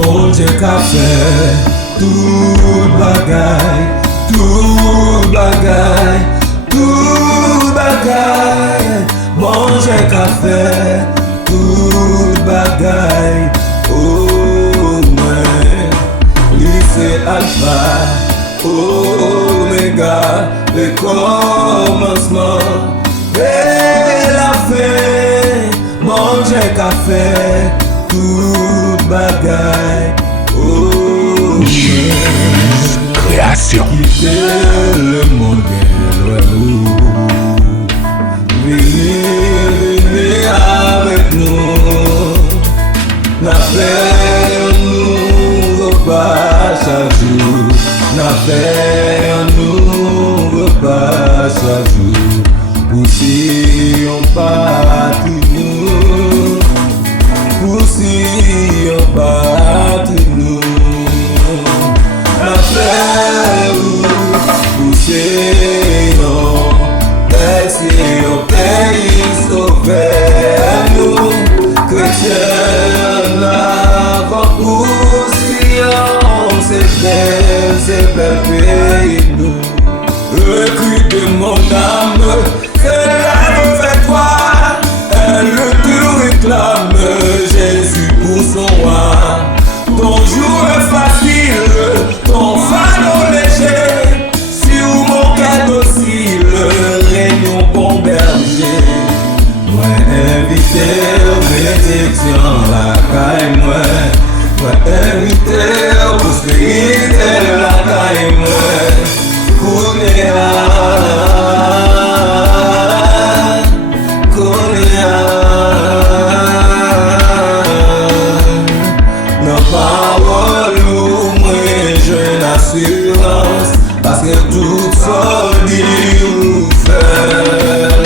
Bon Dieu qu'a fait tout bagaille, tout bagaille, tout bagaille. Bon Dieu qu'a fait tout bagaille. Oh ouais, lycée Alpha, Oméga, le commencement et la fin. Bon Dieu qu'a fait toute bagaille. Oh Création. quitter le monde loin. Venez avec nous. N'a fait un nouveau pas chaque jour. N'a fait un nouveau pas chaque jour. Poussillons pas tout nous. Poussillons pas tout nous. N'a fait poussillons. Laissez-nous pays sauver nous. Chrétiens avant poussillons. C'est bel pays nous. Le cri de mon âme, c'est la nouvelle toi. Elle te réclame, Jésus pour son roi. Ton jour est facile, ton fardeau léger. Sur mon cœur docile, réunion bon berger. Moi invité aux bénédictions, la caille moi. Moi invité aux prospérités, la caille moi. Parce que tout ça dit ou fait.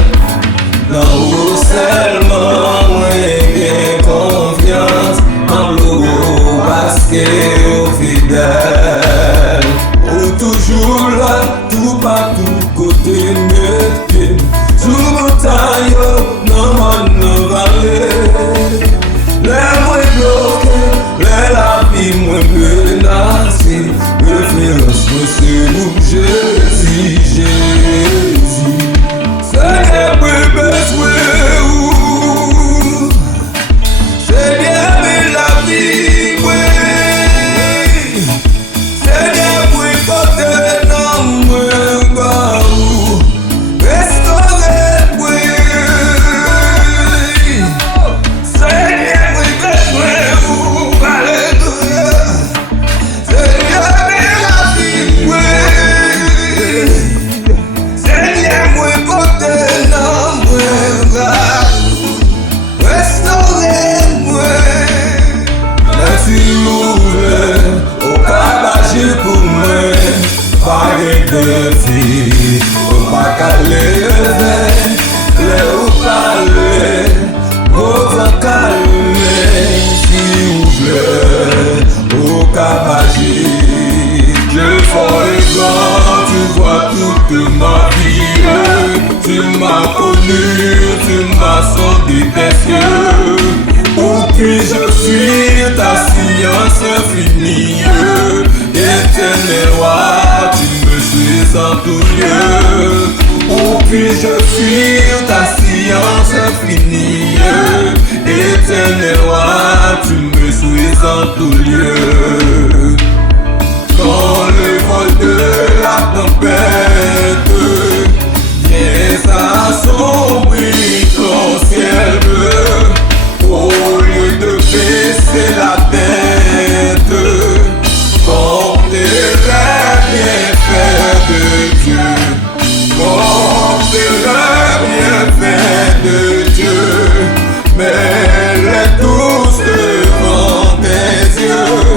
Dans où seulement moi j'ai confiance. En l'eau parce que au fidèle. Ou toujours là, tout partout côté métier. Sous montagne, non mon vallée. Les moins bloqués, les la vie moins menacée. Référence, c'est vous, Jésus, Jésus. C'est bien besoin où c'est bien la vie, oui. C'est bien porter dans mon baou. Restaurer, oui. C'est bien besoin où, alléluia. C'est bien la vie, oui. C'est bien porter dans mon baou. Restaurer, oui. Merci ouvert au cabage pour moi. Pas de défi, pas caler les ou parler, votre calmer. Si ouvert au cabage, je fais grand, tu vois toute ma vie. Tu m'as connu, tu m'as sorti des cieux. Où puis-je fuir ta science infinie? Éternel roi, tu me suis en tout lieu. Où puis-je fuir ta science infinie? Éternel roi, tu me suis en tout lieu. Dans le vol de la tempête, viens s'assombrir ton ciel bleu. Au lieu de baisser la tête, comptez les bienfaits de Dieu. Comptez les bienfaits de Dieu. Mets-les tous devant tes yeux.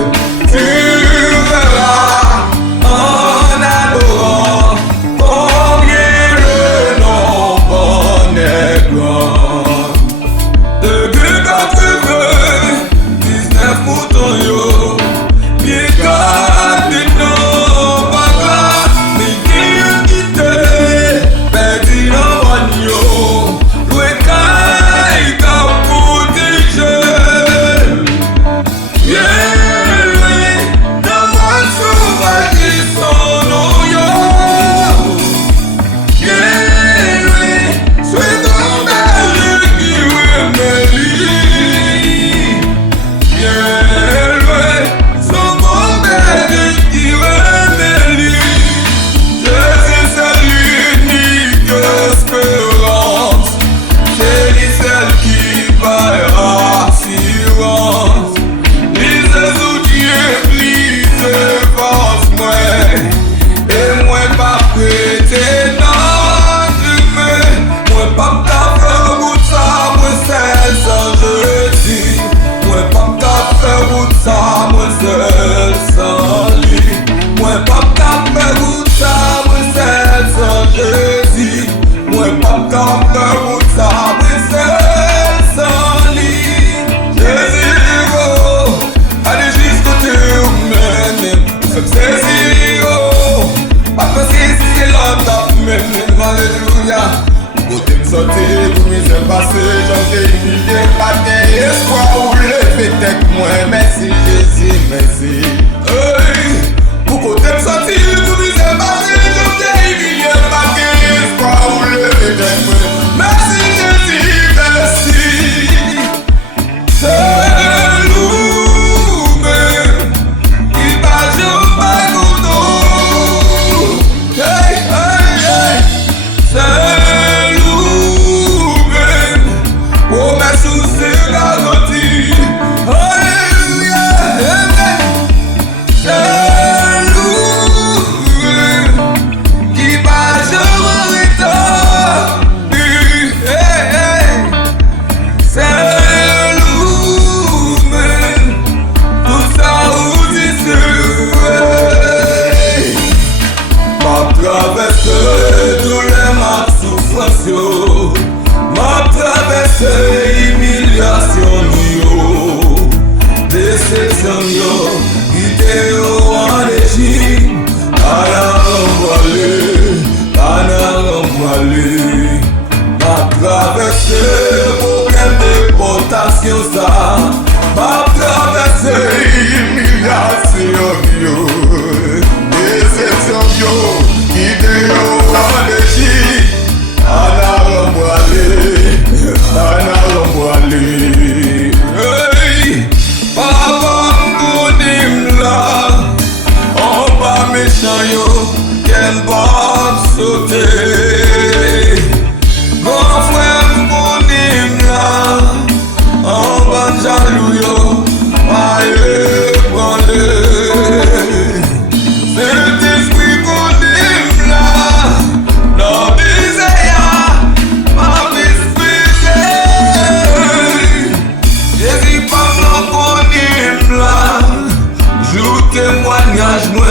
Joue témoignage, moi,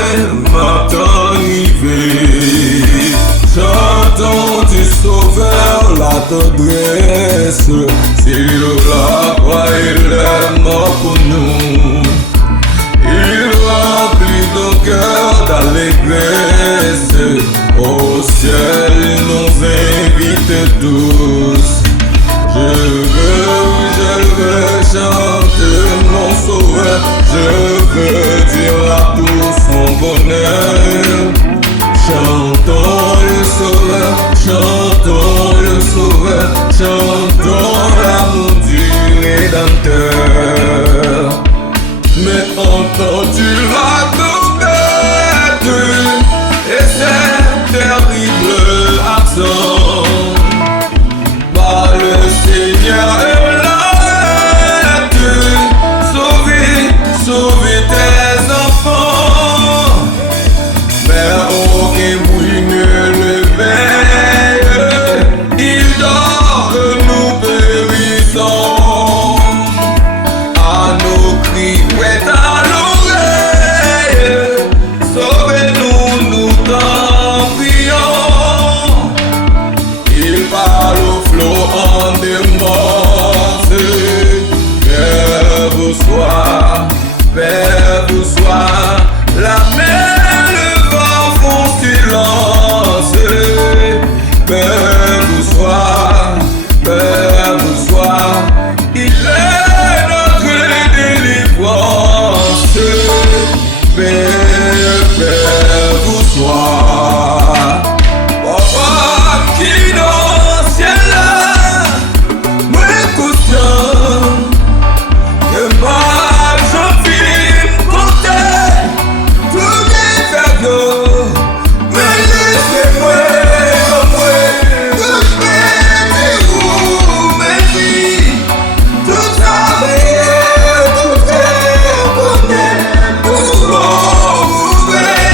m'attend arrivé. Chantons du sauveur la tendresse. S'il la croix, il est mort pour nous. Il remplit nos cœurs d'allégresse. Au ciel, il nous invite tous. Je veux chanter mon sauveur. Je veux dire à tous son bonheur. Chantons le sauveur, chantons le sauveur, chantons l'amour du Rédempteur. Mais entends-tu la tempête et cette terrible accent? Par le Seigneur et l'arrête, sauver tes enfants. Père, aucun bruit ne le veille, il dort que nous périssons. À nos cris, prêts à l'oreille, sauvez-nous, nous t'en prions. Il parle au flot en démence. Père, vous soit, Père, vous soit, la mer, le vent font silence. Père, vous soit, Père, vous soit, il est notre délivrance. Père, Père, vous soit, Papa qui dans le ciel là, moi conscient que mal j'en filme compter tout bien faire go. Mais laissez-moi comme moi, tout bien vous, mes filles, tout ça veille, tout est bonheur, tout bon ouvert,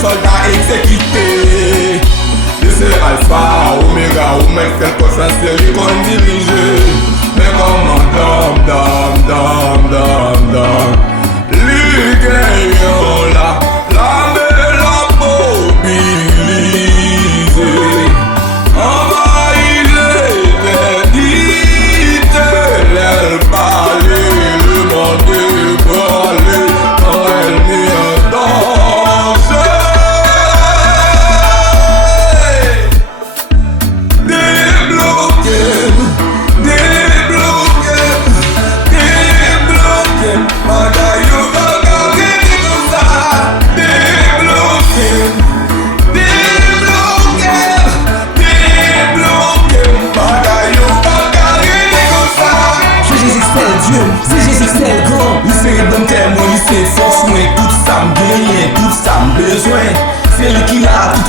soldat exécuté. C'est Alpha, Omega, ou même quelque chose série qu'on dirige. Mais commandant, lui gagnons l'armée la mobilisée. Envahir l'éternité, l'aile parler, le monde ébranlé, quand elle met un danger. C'est force, mais tout ça me gagne, tout ça me besoin. C'est lui qui a tout